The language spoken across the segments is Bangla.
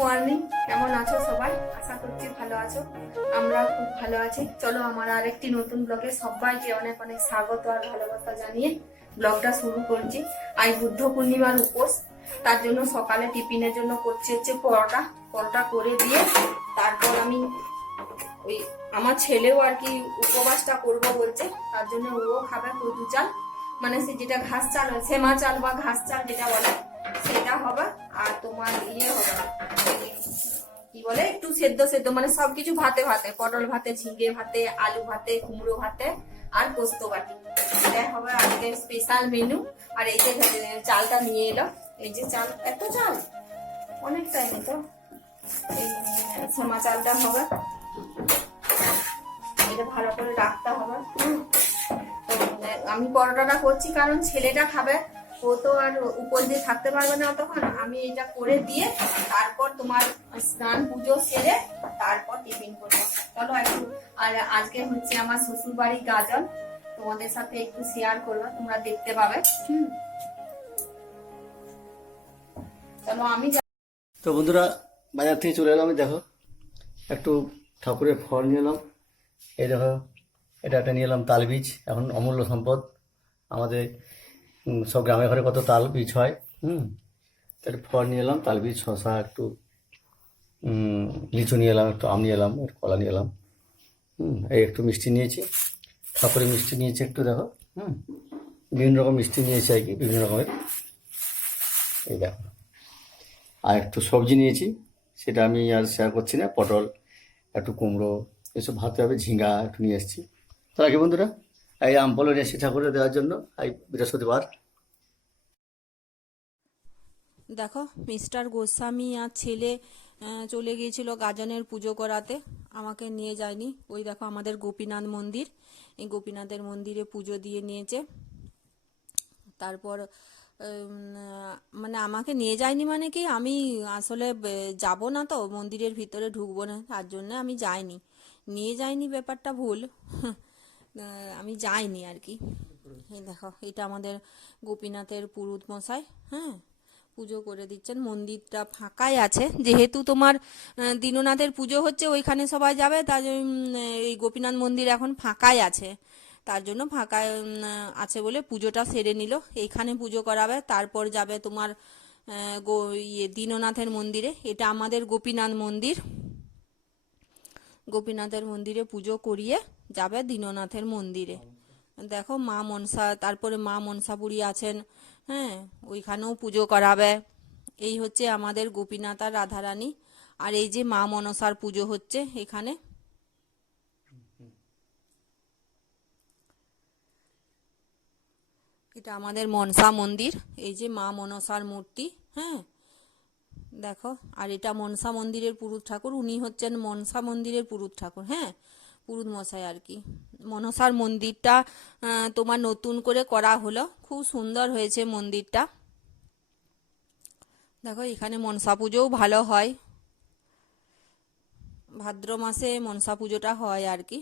মর্নিং, কেমন আছো সবাই? আশা করছি ভালো আছো। আমরা খুব ভালো আছি। চলো আমার আরেকটি নতুন ব্লগে সবাইকে অনেক অনেক স্বাগত আর ভালোবাসা জানিয়ে ব্লগটা শুরু করছি। আজ বুদ্ধ পূর্ণিমার উপোস। তার জন্য সকালে টিফিনের জন্য করছি হচ্ছে পরোটা। পরোটা করে দিয়ে তারপর আমি ওই আমার ছেলেও আর কি উপবাসটা করব বলছে। তার জন্য ও খাবে কদু চাল। মানে সে যেটা ঘাস চাল হয়, সেমা চাল বা ঘাস চাল যেটা বলে, সেটা হবে। আর তোমার ইয়ে হবে কি বলে? একটু সেদ্ধ সেদ্ধ মানে সবকিছু ভাতে ভাতে, পটল ভাতে ঝিঙ্গে ভাতে, আলু ভাতে, কুমড়ো ভাতে আর পোস্ত বাটি এটাই হবে আজকে স্পেশাল মেনু আর এই যে চালটা নিয়ে এলো। এই যে চাল, এত চাল? অনেক টাইম তো। এই সেমা চালটা হবে। এটা ভালো করে রাখতে হবে। হুম। আমি পরোটাটা করছি কারণ ছেলেটা খাবে। ও তো আর উপর দিয়ে থাকতে পারবে না তখন আমি এটা করে দিয়ে তারপর তোমার স্নান পুজো সেরে তারপর টিফিন করব। চলো একটু আর আজকে হচ্ছে আমার শ্বশুর বাড়ি গাজন। তোমাদের সাথে একটু শেয়ার করব তোমরা দেখতে পাবে। চলো আমি তো বন্ধুরা বাজার থেকে চলে এলাম দেখো। একটু ঠাকুরের ফল নিয়ে এলাম। এই দেখো এটা একটা নিয়ে এলাম তাল বীজ এখন অমূল্য সম্পদ। আমাদের সব গ্রামে ঘরে কত তাল বীজ হয়, হুম? তো একটা ফল নিয়ে এলাম, তাল বীজ শশা একটু লিচু নিয়ে এলাম, একটু আম নিয়ে এলাম, একটু কলা নিয়ে এলাম, হুম? এই একটু মিষ্টি নিয়েছি, ঠাকুরের মিষ্টি নিয়েছি একটু, দেখো, হুম? বিভিন্ন রকম মিষ্টি নিয়েছি আর কি, বিভিন্ন রকমের। এই দেখো। আর একটু সবজি নিয়েছি, সেটা আমি আর শেয়ার করছি না, পটল, একটু কুমড়ো, এসব ভাতে হবে, ঝিঙ্গা একটু নিয়ে এসেছি। তার আগে বন্ধুরা। এই আম পলো নিয়ে এসেছি ঠাকুরে দেওয়ার জন্য এই বৃহস্পতিবার। দেখো, মিস্টার গোস্বামী আর ছেলে চলে গিয়েছিল গাজনের পুজো করাতে, আমাকে নিয়ে যায়নি। ওই দেখো আমাদের গোপীনাথ মন্দির, এই গোপীনাথের মন্দিরে পুজো দিয়ে নিয়েছে। তারপর মানে আমাকে নিয়ে যায়নি মানে কি, আমি আসলে যাব না তো, মন্দিরের ভিতরে ঢুকবো না, তার জন্য আমি যাইনি। নিয়ে যাইনি ব্যাপারটা ভুল। আমি যাইনি আর কি। এই দেখো, এটা আমাদের গোপীনাথের পুরুত মশাই হ্যাঁ? পুজো করে দিচ্ছেন। মন্দিরটা ফাঁকাই আছে। যেহেতু তোমার দীননাথের পুজো হচ্ছে, ওইখানে সবাই যাবে তার এই গোপীনাথ মন্দির এখন ফাঁকাই আছে। তার জন্য ফাঁকা আছে বলে পুজোটা সেরে নিল। এইখানে পুজো করাবে, তারপর যাবে তোমার ইয়ে দীননাথের মন্দিরে। এটা আমাদের গোপীনাথ মন্দির। গোপীনাথের মন্দিরে পুজো করিয়ে যাবে দীননাথের মন্দিরে। দেখো মা মনসা, তারপরে মা মনসাপুরী আছেন হ্যাঁ ওইখানেও পুজো করাবে। এই হচ্ছে আমাদের গোপীনাথ আর রাধারানী। আর এই যে মা মনসার পুজো হচ্ছে এখানে। এটা আমাদের মনসা মন্দির। এই যে মা মনসার মূর্তি হ্যাঁ দেখো, আর এটা মনসা মন্দিরের পুরুত ঠাকুর, উনি হচ্ছেন মনসা মন্দিরের পুরুত ঠাকুর হ্যাঁ? পুরুত মশাই আর কি। মনসার মন্দিরটা তোমার নতুন করে করা হলো, খুব সুন্দর হয়েছে মন্দিরটা। দেখো, এখানে মনসা পুজোও ভালো হয়। ভাদ্র মাসে মনসা পুজোটা হয় আর কি।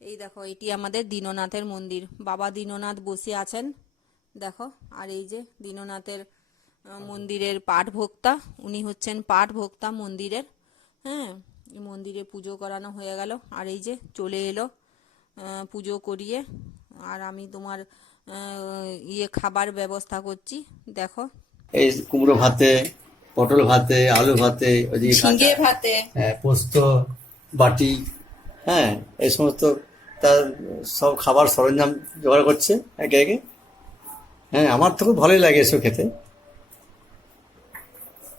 এই দেখো, এটি আমাদের দীননাথের মন্দির। বাবা দীননাথ বসে আছেন, দেখো, আর এই যে দীননাথের মন্দিরের পাঠ ভোক্তা উনি হচ্ছেন পাঠ ভোক্তা মন্দিরের হ্যাঁ মন্দিরে পুজো করানো হয়ে গেল। আর এই যে চলে এলো পুজো করিয়ে। আর আমি তোমার ইয়ে খাবার ব্যবস্থা করছি দেখো। এই কুমড়ো ভাতে পটল ভাতে আলু ভাতে কাঁচা- ভাতে। হ্যাঁ, পোস্ত বাটি হ্যাঁ এই সমস্ত তার সব খাবার সরঞ্জাম জোগাড় করছে একে একে। হ্যাঁ আমার তো খুব ভালোই লাগে এসব খেতে।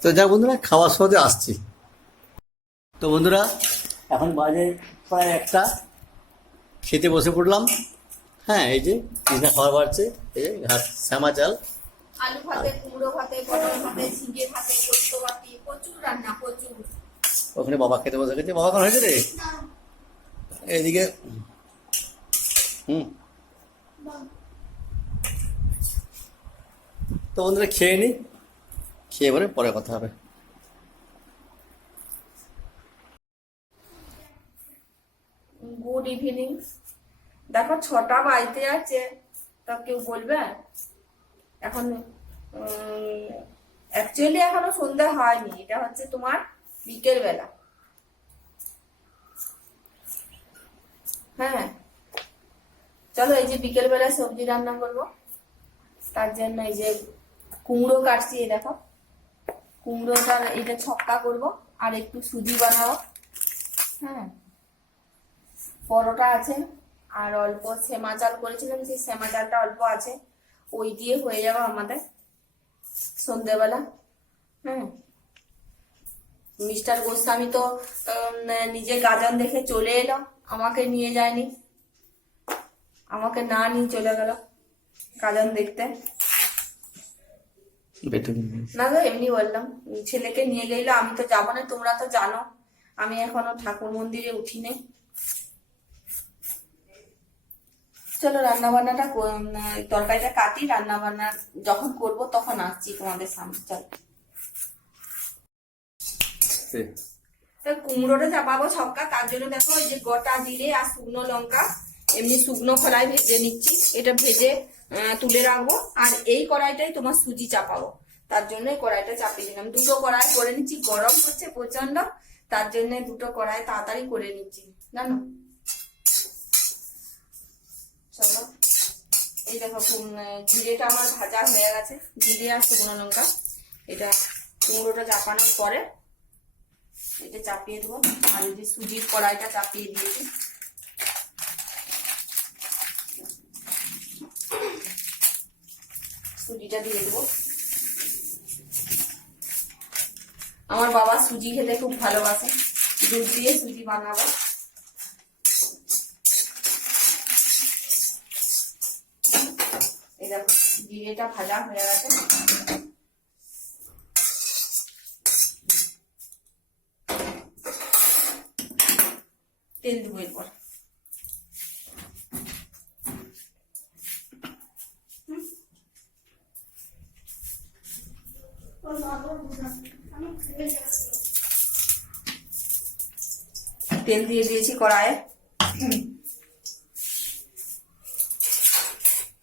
তো যাক বন্ধুরা খাওয়ার সময় আসছি। তো বন্ধুরা এখন বাজে প্রায় একটা। খেতে বসে পড়লাম। হ্যাঁ এই যে কৃষ্ণা খাবার বাড়ছে। এই যে ঘাস শ্যামা চাল। আলু ভাতে কুমড়ো ভাতে পটল ভাতে ঝিঙ্গে ভাতে পোস্ত বাটি প্রচুর রান্না প্রচুর। ওখানে বাবা খেতে বসে গেছে। বাবা কেন হয়েছে রে? এদিকে হুম। তো বন্ধুরা খেয়ে নি। খেয়ে পরে পরে কথা হবে। গুড ইভিনিং দেখো, ছটা বাড়িতে আছে তা কেউ বলবে? এখন অ্যাকচুয়ালি এখনও সন্ধ্যা হয়নি। এটা হচ্ছে তোমার বিকেল বেলা। হ্যাঁ। চলো, এই যে বিকেল বেলা সবজি রান্না করব। তার জন্য এই যে কুমড়ো কাটছি দেখো। কুমড়োটা এটা ছক্কা করব, আর একটু সুজি বানাবো। হ্যাঁ। পরোটা আছে, আর অল্প সেমা চাল করেছিলাম, সেই সেমা চালটা অল্প আছে। ওই দিয়ে হয়ে যাবে আমাদের সন্ধেবেলা। হ্যাঁ। মিস্টার গোস্বামী তো নিজে গাজন দেখে চলে এলো, আমাকে নিয়ে যায়নি। আমাকে না নিয়ে চলে গেল গাজন দেখতে। না গো এমনি বললাম। ছেলেকে নিয়ে গেলো আমি তো যাব না তোমরা তো জানো। আমি এখনও ঠাকুর মন্দিরে উঠিনি। চলো রান্না বান্নাটা তরকারিটা কাটি রান্না বান্না যখন করব তখন আসছি তোমাদের সামনে। চল। কুমড়োটা চাপাবো ছক্কা তার জন্য দেখো এই যে গোটা জিরে আর শুকনো লঙ্কা। এমনি শুকনো খোলায় ভেজে নিচ্ছি। এটা ভেজে তুলে রাখব। আর এই কড়াইটাই তোমার সুজি চাপাবো। তার জন্য কড়াইটা চাপিয়ে দিলাম। দুটো কড়াই করে নিচ্ছি। গরম হচ্ছে প্রচণ্ড তার জন্য দুটো কড়াই তাড়াতাড়ি করে নিচ্ছি। জানো? চলো। এই দেখো জিরেটা আমার ভাজা হয়ে গেছে। জিরে আর শুকনো লঙ্কা। এটা কুমড়োটা চাপানোর পরে এটা চাপিয়ে দেবো। আর যে সুজির কড়াইটা চাপিয়ে দিয়েছি। সুজিটা দিয়ে দেবো। আমার বাবা সুজি খেতে খুব ভালোবাসে। দুধ দিয়ে সুজি বানাবো। দেখো, জিরেটা ভাজা হয়ে গেছে। তেল দেবো এরপর। তেল দিয়ে দিয়েছি কড়াইয়ে।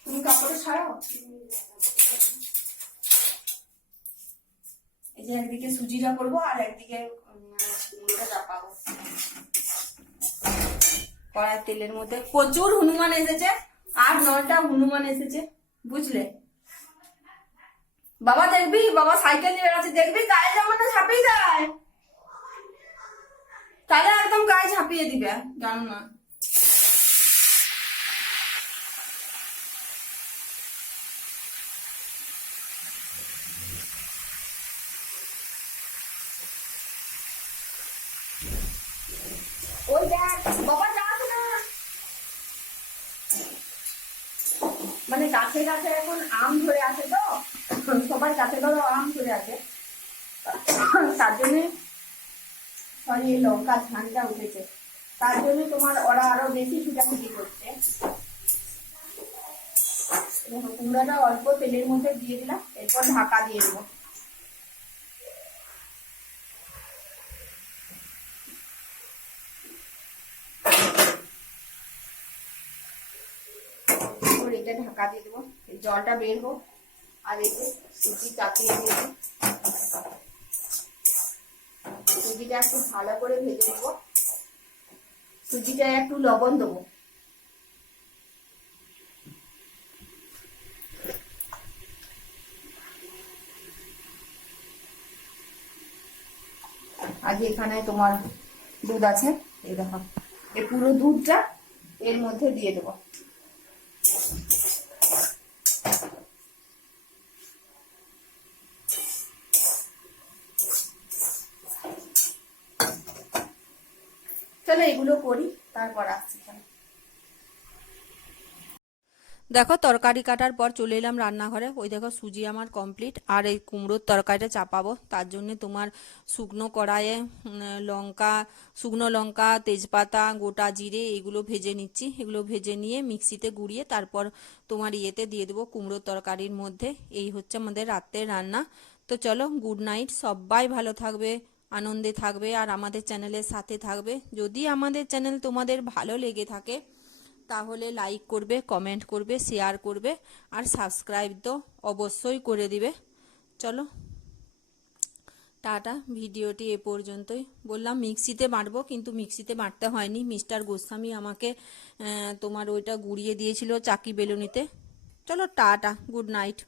তুমি কাপড়ে ছাড়াও এই যে একদিকে সুজিটা করব আর একদিকে চাপাবো। কড়াই তেলের মধ্যে প্রচুর হনুমান এসেছে আট নটা হনুমান এসেছে, বুঝলে? বাবা দেখবি, বাবা সাইকেল নিয়ে বেড়াচ্ছে, দেখবি গায়ে জামাটা ঝাঁপিয়ে দেয় তাহলে একদম গায়ে ঝাঁপিয়ে দিবে, জানো না। ওই দেখ না। মানে গাছে গাছে এখন আম ধরে আছে তো, সবার গাছে ধরো আম ধরে আছে। তার জন্য সরি লঙ্কা ঝানটা উঠেছে। তার জন্য তোমার ওরা আরও বেশি ছুটাছুটি করছে। কুমড়োটা অল্প তেলের মধ্যে দিয়ে দিলাম, এরপর ঢাকা দিয়ে দেবো। এটা ঢাকা দিয়ে দেবো, জলটা বের হোক। আর এই যে চাপিয়ে দিয়ে দেবো সুজিটা একটু ভালো করে ভেজে নেব। সুজিটা একটু লবণ দেবো। আজ এখানে তোমার দুধ আছে, এই দেখো। এই পুরো দুধটা এর মধ্যে দিয়ে দেবো। চলো এগুলো করি, তারপর আসছি দেখো, তরকারি কাটার পর চলে এলাম রান্নাঘরে। ওই দেখো, সুজি আমার কমপ্লিট আর এই কুমড়োর তরকারিটা চাপাবো। তার জন্য তোমার শুকনো কড়াইয়ে লঙ্কা, শুকনো লঙ্কা, তেজপাতা, গোটা জিরে, এগুলো ভেজে নিচ্ছি। এগুলো ভেজে নিয়ে মিক্সিতে গুঁড়িয়ে তারপর তোমার ইয়েতে দিয়ে দেবো কুমড়োর তরকারির মধ্যে। এই হচ্ছে আমাদের রাত্রের রান্না। তো চলো গুড নাইট সবাই ভালো থাকবে। আনন্দে থাকবে আর আমাদের চ্যানেলের সাথে থাকবে। যদি আমাদের চ্যানেল তোমাদের ভালো লেগে থাকে, তাহলে লাইক করবে কমেন্ট করবে শেয়ার করবে আর সাবস্ক্রাইব তো অবশ্যই করে দিবে। চলো, টাটা, ভিডিওটি এ পর্যন্তই। বললাম মিক্সিতে বাটবো, কিন্তু মিক্সিতে বাটতে হয়নি। মিস্টার গোস্বামী আমাকে তোমার ওইটা গুঁড়িয়ে দিয়েছিল চাকি বেলুনিতে। চলো, টাটা গুড নাইট